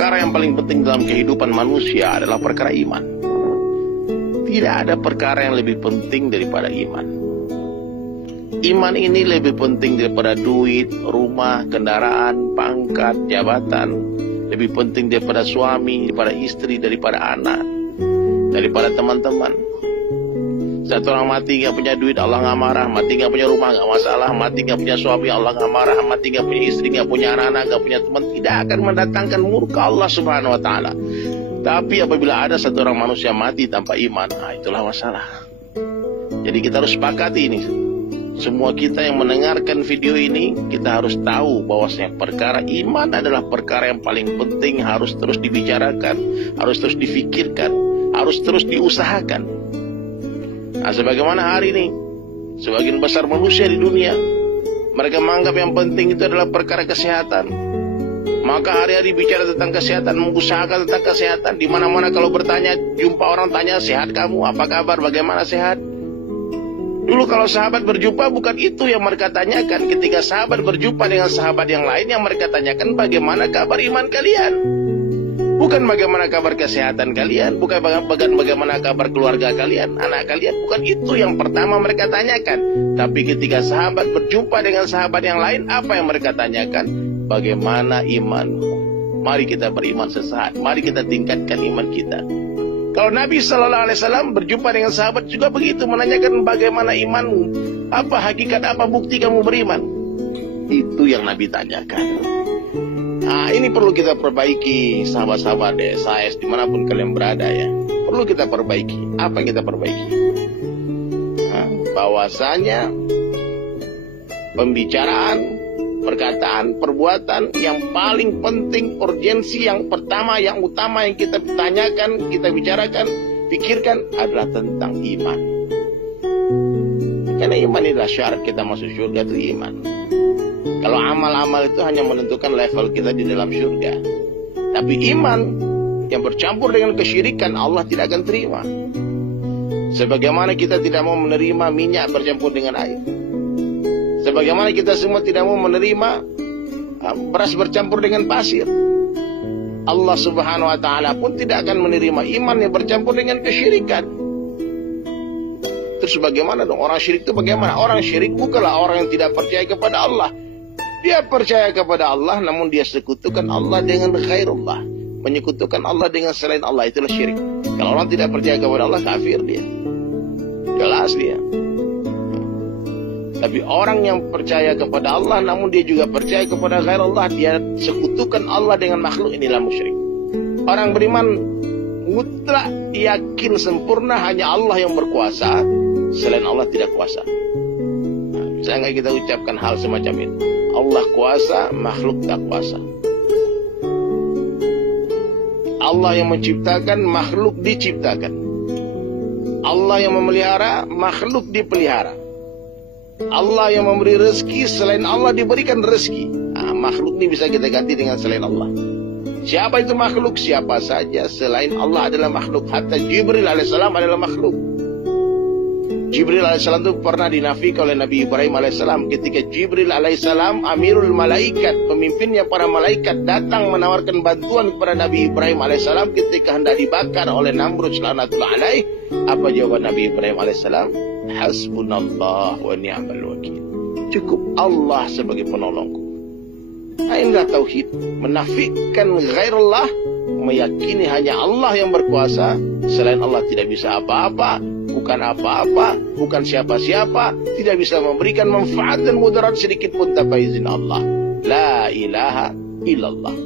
perkara yang paling penting dalam kehidupan manusia adalah perkara iman. Tidak ada perkara yang lebih penting daripada iman. Iman ini lebih penting daripada duit, rumah, kendaraan, pangkat, jabatan. Lebih penting daripada suami, daripada istri, daripada anak, daripada teman-teman. Satu orang mati gak punya duit, Allah gak marah. Mati gak punya rumah, gak masalah. Mati gak punya suami, Allah gak marah. Mati gak punya istri, gak punya anak-anak, gak punya teman, tidak akan mendatangkan murka Allah subhanahu wa ta'ala. Tapi apabila ada satu orang manusia mati tanpa iman, nah itulah masalah. Jadi kita harus sepakati ini. Semua kita yang mendengarkan video ini, kita harus tahu bahwasanya perkara iman adalah perkara yang paling penting, harus terus dibicarakan, harus terus difikirkan, harus terus diusahakan. Nah, sebagaimana hari ini, sebagian besar manusia di dunia, mereka menganggap yang penting itu adalah perkara kesehatan. Maka hari-hari bicara tentang kesehatan, mengusahakan tentang kesehatan. Di mana-mana kalau bertanya, jumpa orang tanya, sehat kamu, apa kabar, bagaimana sehat? Dulu kalau sahabat berjumpa bukan itu yang mereka tanyakan. Ketika sahabat berjumpa dengan sahabat yang lain, yang mereka tanyakan bagaimana kabar iman kalian. Bukan bagaimana kabar kesehatan kalian, bukan bagaimana kabar keluarga kalian, anak kalian. Bukan itu yang pertama mereka tanyakan. Tapi ketika sahabat berjumpa dengan sahabat yang lain, apa yang mereka tanyakan? Bagaimana imanmu? Mari kita beriman sesaat, mari kita tingkatkan iman kita. Kalau Nabi SAW berjumpa dengan sahabat juga begitu, menanyakan bagaimana imanmu, apa hakikat, apa bukti kamu beriman. Itu yang Nabi tanyakan. Nah, ini perlu kita perbaiki, sahabat-sahabat SAS dimanapun kalian berada ya. Perlu kita perbaiki. Apa yang kita perbaiki? Nah, bahwasanya pembicaraan, perkataan, perbuatan yang paling penting, urgensi yang pertama, yang utama yang kita tanyakan, kita bicarakan, pikirkan adalah tentang iman. Karena iman adalah syarat kita masuk surga, itu iman. Kalau amal-amal itu hanya menentukan level kita di dalam surga. Tapi iman yang bercampur dengan kesyirikan, Allah tidak akan terima. Sebagaimana kita tidak mau menerima minyak bercampur dengan air. Sebagaimana kita semua tidak mau menerima beras bercampur dengan pasir. Allah subhanahu wa ta'ala pun tidak akan menerima iman yang bercampur dengan kesyirikan. Terus bagaimana dong? Orang syirik itu bagaimana? Orang syirik bukanlah orang yang tidak percaya kepada Allah. Dia percaya kepada Allah, namun dia sekutukan Allah dengan ghairullah. Menyekutukan Allah dengan selain Allah, itulah syirik. Kalau orang tidak percaya kepada Allah, kafir dia. Jelas dia. Tapi orang yang percaya kepada Allah, namun dia juga percaya kepada ghairullah, dia sekutukan Allah dengan makhluk, inilah musyrik. Orang beriman mutlak yakin sempurna hanya Allah yang berkuasa, selain Allah tidak kuasa. Nah, bisa nggak kita ucapkan hal semacam itu? Allah kuasa, makhluk tak kuasa. Allah yang menciptakan, makhluk diciptakan. Allah yang memelihara, makhluk dipelihara. Allah yang memberi rezeki, selain Allah diberikan rezeki. Nah, makhluk ini bisa kita ganti dengan selain Allah. Siapa itu makhluk? Siapa saja selain Allah adalah makhluk. Hatta Jibril alaihissalam adalah makhluk. Jibril alaihissalam itu pernah dinafikan oleh Nabi Ibrahim alaihissalam. Ketika Jibril alaihissalam, amirul malaikat, pemimpinnya para malaikat, datang menawarkan bantuan kepada Nabi Ibrahim alaihissalam ketika hendak dibakar oleh Namrud laknatullah alaih. Apa jawaban Nabi Ibrahim alaihissalam? Hasbunallah wa ni'mal wakil. Cukup Allah sebagai penolongku. Nah, inilah tauhid. Menafikan ghairullah, meyakini hanya Allah yang berkuasa, selain Allah tidak bisa apa-apa, bukan apa-apa, bukan siapa-siapa, tidak bisa memberikan manfaat dan mudarat sedikit pun tanpa izin Allah. La ilaha illallah.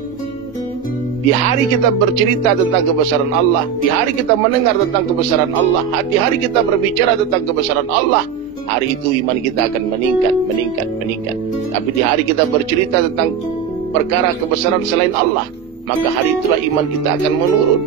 Di hari kita bercerita tentang kebesaran Allah, di hari kita mendengar tentang kebesaran Allah, di hari kita berbicara tentang kebesaran Allah, hari itu iman kita akan meningkat, meningkat, meningkat. Tapi di hari kita bercerita tentang perkara kebesaran selain Allah, maka hari itulah iman kita akan menurun.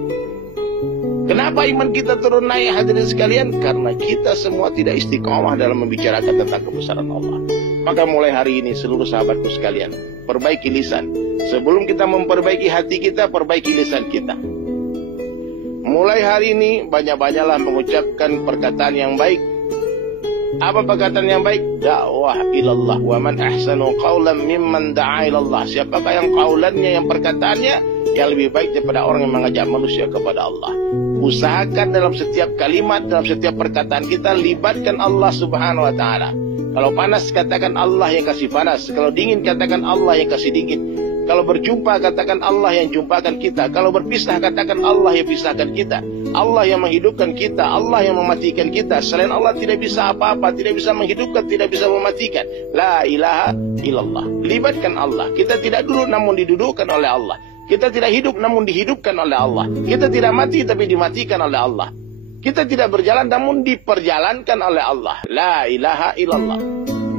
Kenapa iman kita turun naik, hadirin sekalian? Karena kita semua tidak istiqomah dalam membicarakan tentang kebesaran Allah. Maka mulai hari ini seluruh sahabatku sekalian, perbaiki lisan. Sebelum kita memperbaiki hati kita, perbaiki lisan kita. Mulai hari ini banyak-banyaklah mengucapkan perkataan yang baik. Apa perkataan yang baik? Dakwah ilallah. Wa man ahsanu qawlan mimman da'a ilallah. Siapakah yang qawlannya, yang perkataannya yang lebih baik daripada orang yang mengajak manusia kepada Allah. Usahakan dalam setiap kalimat, dalam setiap perkataan kita, libatkan Allah Subhanahu wa Ta'ala. Kalau panas, katakan Allah yang kasih panas. Kalau dingin, katakan Allah yang kasih dingin. Kalau berjumpa, katakan Allah yang jumpakan kita. Kalau berpisah, katakan Allah yang pisahkan kita. Allah yang menghidupkan kita, Allah yang mematikan kita. Selain Allah tidak bisa apa-apa, tidak bisa menghidupkan, tidak bisa mematikan. La ilaha illallah. Libatkan Allah. Kita tidak duduk namun didudukkan oleh Allah. Kita tidak hidup namun dihidupkan oleh Allah. Kita tidak mati tapi dimatikan oleh Allah. Kita tidak berjalan namun diperjalankan oleh Allah. La ilaha illallah.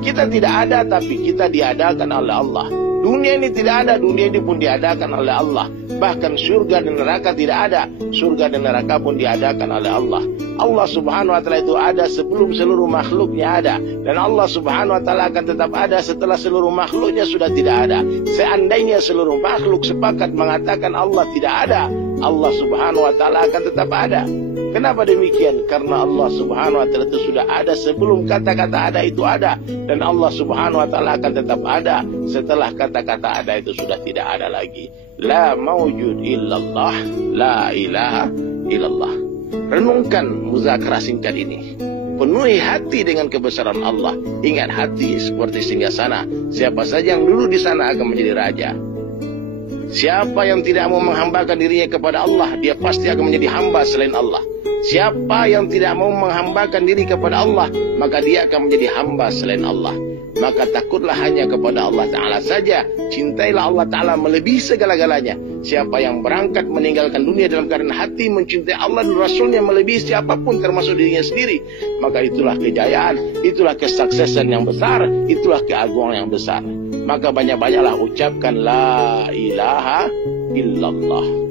Kita tidak ada tapi kita diadakan oleh Allah. Dunia ini tidak ada, dunia ini pun diadakan oleh Allah. Bahkan surga dan neraka tidak ada, surga dan neraka pun diadakan oleh Allah. Allah Subhanahu wa Ta'ala itu ada sebelum seluruh makhluknya ada. Dan Allah Subhanahu wa Ta'ala akan tetap ada setelah seluruh makhluknya sudah tidak ada. Seandainya seluruh makhluk sepakat mengatakan Allah tidak ada, Allah Subhanahu wa Ta'ala akan tetap ada. Kenapa demikian? Karena Allah Subhanahu wa Ta'ala itu sudah ada sebelum kata-kata ada itu ada. Dan Allah Subhanahu wa Ta'ala akan tetap ada setelah kata-kata ada itu sudah tidak ada lagi. La mawjud illallah, la ilaha illallah. Renungkan muzakarah singkat ini. Penuhi hati dengan kebesaran Allah. Ingat, hati seperti singgasana. Siapa saja yang dulu di sana akan menjadi raja. Siapa yang tidak mau menghambakan dirinya kepada Allah, dia pasti akan menjadi hamba selain Allah. Siapa yang tidak mau menghambakan diri kepada Allah, maka dia akan menjadi hamba selain Allah. Maka takutlah hanya kepada Allah Ta'ala saja. Cintailah Allah Ta'ala melebihi segala-galanya. Siapa yang berangkat meninggalkan dunia dalam keadaan hati mencintai Allah dan Rasulnya melebihi siapapun termasuk dirinya sendiri, maka itulah kejayaan, itulah kesuksesan yang besar, itulah keagungan yang besar. Maka banyak-banyaklah ucapkan la ilaha illallah.